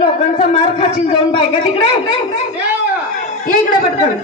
लोकांचा मार खाची जाऊन बायका तिकडे इकडे पटकन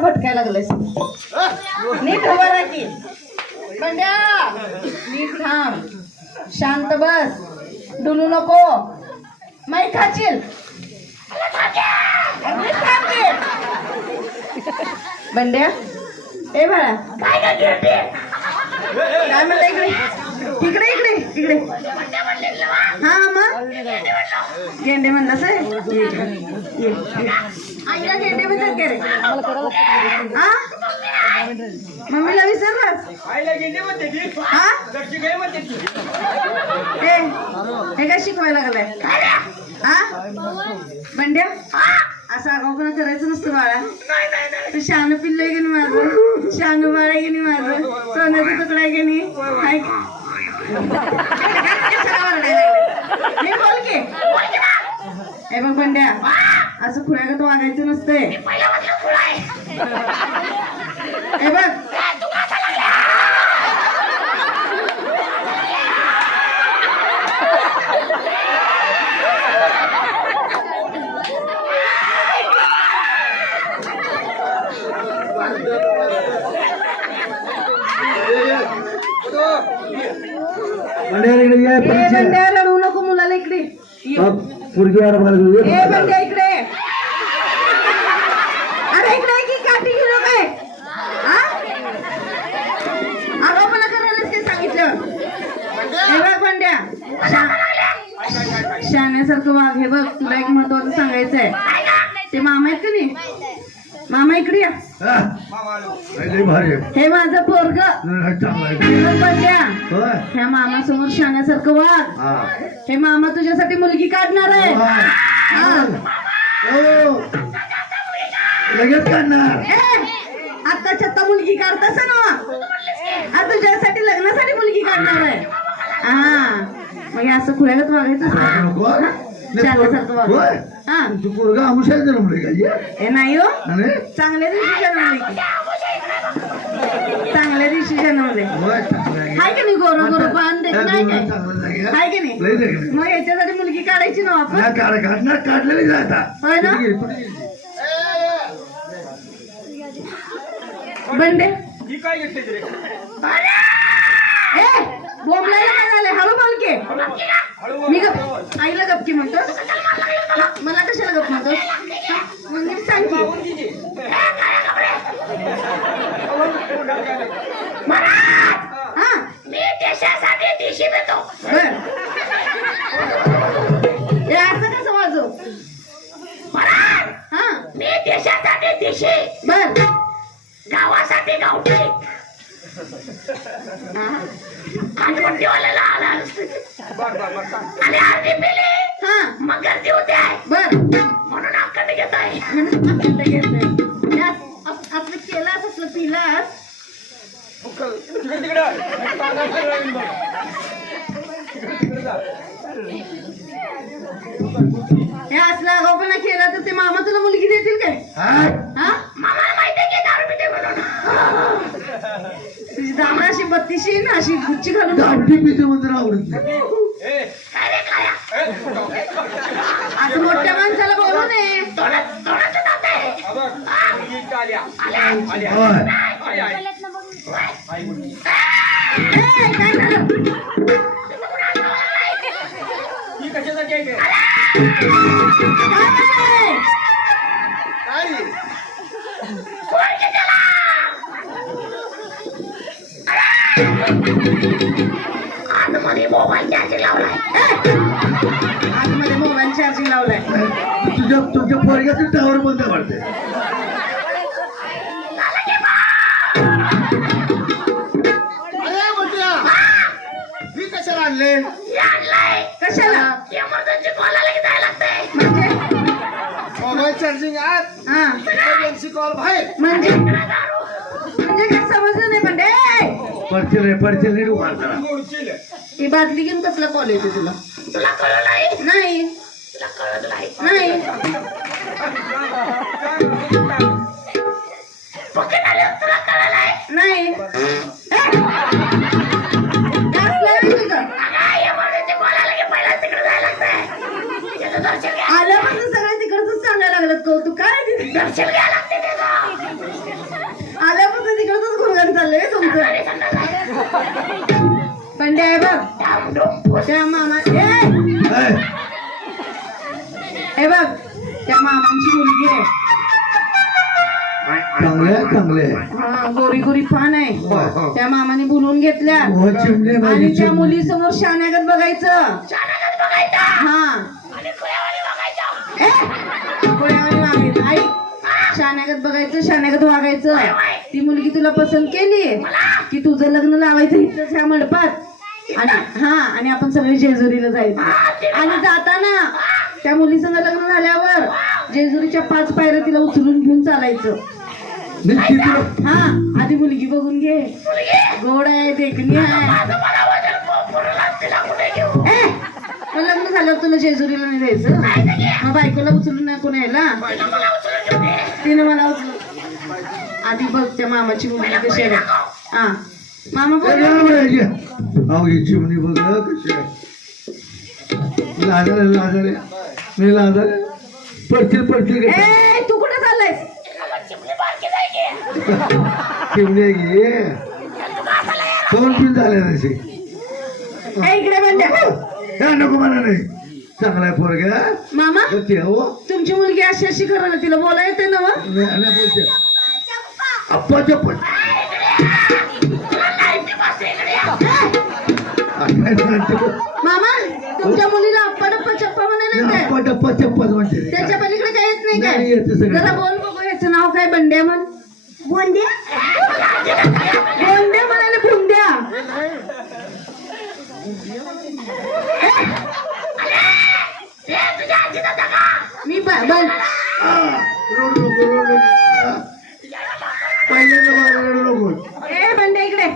भटकायला लागलाय नीट उभा राहा की बंड्या नीट थांब शांत बस डुलू नको माई खाशील बंड्या ए बाळा काय म्हणलं इकडे इकडे इकडे इकडे हा मग गेंडे म्हणलास आईला गेंडे म्हणतात का रे हा मम्मीला विसरलास हा हे काय शिकवायला लागलाय हा बंड्या असं आगाऊपणा करायचं नसतं बाळा तू शान पिल्लंय की नाही माझं शानू बाळ आहे की नाही माझं सोन्याचा तुकडा आहे की नाही बोल की हे बघ बंड्या असं खुळ्यागत वागायचं नसतंय हे बघ बंड्या रडू नको मुलाला इकडे बंड्या इकडे अरे इकडे की काठी घेऊ काय आगाऊपणा करायलाच काय सांगितलं हे बघ बंड्या शाण्यासारखं वाघ हे बघ तुला एक महत्वाचं सांगायचं आहे ते मामा आहेत का नाही मामा इकडे या हे माझं पोरग ह्या मामा समोर शाण्यासारखं वाघ हे मामा तुझ्यासाठी मुलगी काढणार आहे लगेच काढणार आत्ताच्या आता मुलगी काढतास ना तुझ्यासाठी लग्नासाठी मुलगी काढणार आहे हा मग असं खुळ्यागत वागायचं शाण्यासारखं वाग पोरगा आमुषात जन्मले का हे नाही हो चांगल्या दिवशी जन्मले चांगल्या दिवशी जन्मले हाय की नाही गोरो गोरो पान देत नाही काय हाय की नाही मग याच्यासाठी मुलगी काढायची ना आपण काढलेली जाता होय ना बंडे ही काय घेतली रे? ए बोंबलायला काय झालंय हळू बोल की हळू मी गप आईला गपकी म्हणतोस मला कशाला गप म्हणतोस मग नीट सांग की पाहून घे की. हा मी देशासाठी दिशी देतो. बर हे असं कसं वाजव हा मी देशासाठी दिशी, बर गावासाठी गावठी. हनुमंतीवाल्याला आला बरं सांग. आणि अर्धी पिली हा मग गर्दी होते आहे बर म्हणून अक्कड घेत आहे. आपलं केलास असलं पिलास तिकडे तिकडे. तिकडे जा. हे असला आगाऊपणा केला तर ते मामा तुला मुलगी देतील काय हा? हा मामाला माहिती आहे की दारू पिते म्हणून. तुझी दामडा अशी बत्तीशी ना अशी गुच्ची घालून गावठी पिते म्हणून आवडत नाही. ए, काय रे काया, ए, असं मोठ्या माणसाला बोलू नये तोंडाचं दात आहे. हा बघ. मुलगी इथं आली. आली. होय. आई, आई. आई मुलगी. ए, काय झालं ही कशासाठी आहे ते? काय झालंय? आतमध्ये मोबाईल चार्जिंग लावलाय. आतमध्ये मोबाईल चार्जिंग लावलाय तुमच्या पोरग्याचं टावर बंद वाटते. मी कशाला आणले? हे आणलंय. कशाला एमर्जन्सी कॉल आला की जायला लागतंय. म्हणजे मोबाईल चार्जिंग आत, हा इमर्जन्सी कॉल बाहेर. म्हणजे काय समजलं नाही पण पर्चल नीट उभार करा. मोडशील. ही बादली घेऊन कसला कॉल येतो तुला तुला कळलं नाही? नाही तुला कळत नाही. नाही पकेट आलं तुला कळलं नाही? नाही कसलं आहे तुझं? अगं, एमर्जन्सी कॉल आला की पहिला तिकडे जायला लागतंय. त्याचं दर्शन घ्या. आल्यापासून सगळं तिकडच सांगायला लागलं कौतुक काय तिथे दर्शन घ्या लागते त्याचं. आल्यापासून तिकडच गुणगान चाललंय तुमचं आणि संध्याकाळी पण आहे बघ डाम-डुम. त्या मामा ए, हे बघ त्या मामांची मुलगी आहे चांगले हा गोरी गोरी पान आहे त्या मामाने बोलवून घेतल्या हो, चिमणे आणि माझी त्या चिमणी. मुली समोर शाण्यागत बघायचं चाणक्यात बघायचा हा आणि खुल्यावानी बघायचा. गोळ्यावानी वागायचं आई शाण्यागत बघायचं शाण्यागत वागायचं ती मुलगी तुला पसंत केली की तुझं लग्न लावायचं इथंच ह्या मंडपात आणि हा आणि आपण सगळे जेजुरीला जायचं आणि जाताना त्या मुलीसंग लग्न झाल्यावर जेजुरीच्या 5 पायऱ्या तिला उचलून घेऊन चालायचं निश्चित हा आधी मुलगी बघून घे गोड आहे देखणी आहे मला वजन पोराला तिला कुठे घेऊ? ए, मग लग्न झाल्यावर तुला जेजुरीला नाही द्यायचं मग बायकोला उचलून नाही कोण यायला मला उचलून घेऊन ये. तिने मला उचलून आधी बघ त्या मामाची मुलगी कशी आहे हा मामा बोल अहो ही चिमणी बघ कशी आहे. लाजारे मी लाजारे पडतील ए तू कुठं चाललायस चिमणी बारकी जायची. चिमणी घे दोन पिन झाले तसे. ए इकडे बंड्या हे नको मला नाही चांगला पोरग्या मामा ते हो तुमची मुलगी अशी अशी करायला तिला बोला येते ना मग नाही बोलते अप्पाच्या पण मामा तुमच्या मुलीला अप्पा डप्पा चप्पा म्हणायला येते अप्पा टप्पा चप्पल म्हणते त्याच्या पलीकडे काही येत नाही नाही येत काय सगळं. जरा बोल बघू याचं नाव काय बंड्या म्हण बोंड्या बोंड्या म्हणाले बुंड्या मी रोड नको पहिल्यांदा मला रडू नको ए बंड्या इकडे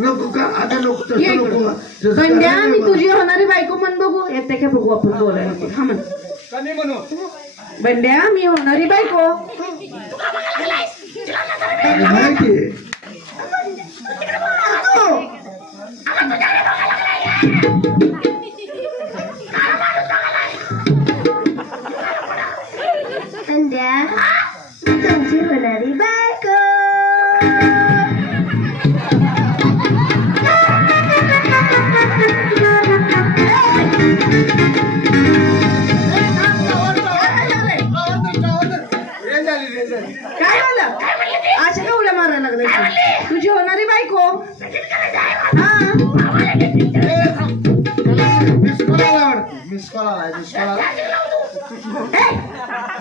नको का आता नको ये तसं इकडे. नको तसं बंड्या करायला मी नको. तुझी होणारी बायको म्हण बघू येते का बघू आपण बोलायला हा म्हण कमी म्हणू. बंड्या मी होणारी बायको माहिती बंड्या तुमची होणारी बायको बोलायला लागलाय तुझी होणारी बायको हा मिस कॉल आला मिस कॉल आलाय मिस कॉल आला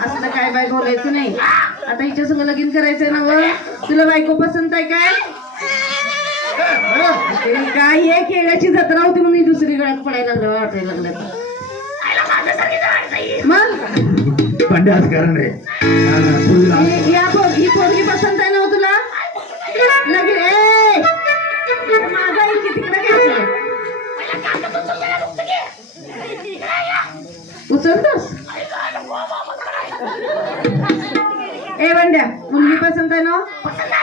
असलं काय बाय बोलायचं नाही आता हिच्या संग लगीन करायचंय ना व तुला बायको पसंत आहे काय ते काय हे केळ्याची जत्रा होती म्हणून ही दुसरी गळ्यात पडायला लागलं वाटायला लागलं मग बंड्या आज कारण आहे ही पोरगी पसंत आहे ना हो तुला लगीन माझा इथे तिकडे घ्यायचं उचलतोस ए बंड्या मुलगी पसंत आहे ना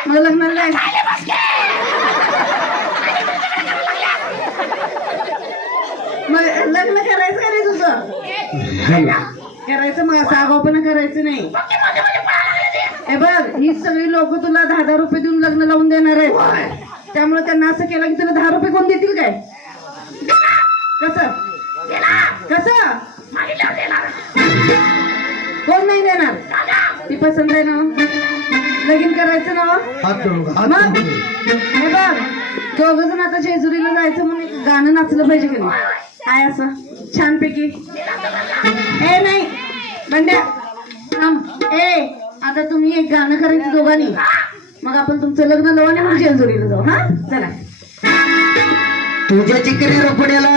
मग लग्नाला जाय मग लग्न करायचं का नाही तुझं करायचं मग असं आगाऊपणा करायचं नाही हे बघ ही सगळी लोक तुला 10,000 रुपये देऊन लग्न लावून देणार आहेत त्यामुळे त्यांना असं केलं की तुला 10 रुपये कोण देतील काय कसं कसं कोण नाही देणार ती पसंत आहे ना लगीन करायचं ना हात जोडू का? हात मग जोडू. हे बघ दोघ जण आता जेजुरीला जायचं म्हणून गाणं नाचलं पाहिजे की नाही काय असं छानपैकी ए नाही बंड्या थांब ए आता तुम्ही एक गाणं करायचं दोघांनी मग आपण तुमचं लग्न लावू आणि मग जेजुरीला जाऊ हा चला तुझ्या चिकरी रोपड्याला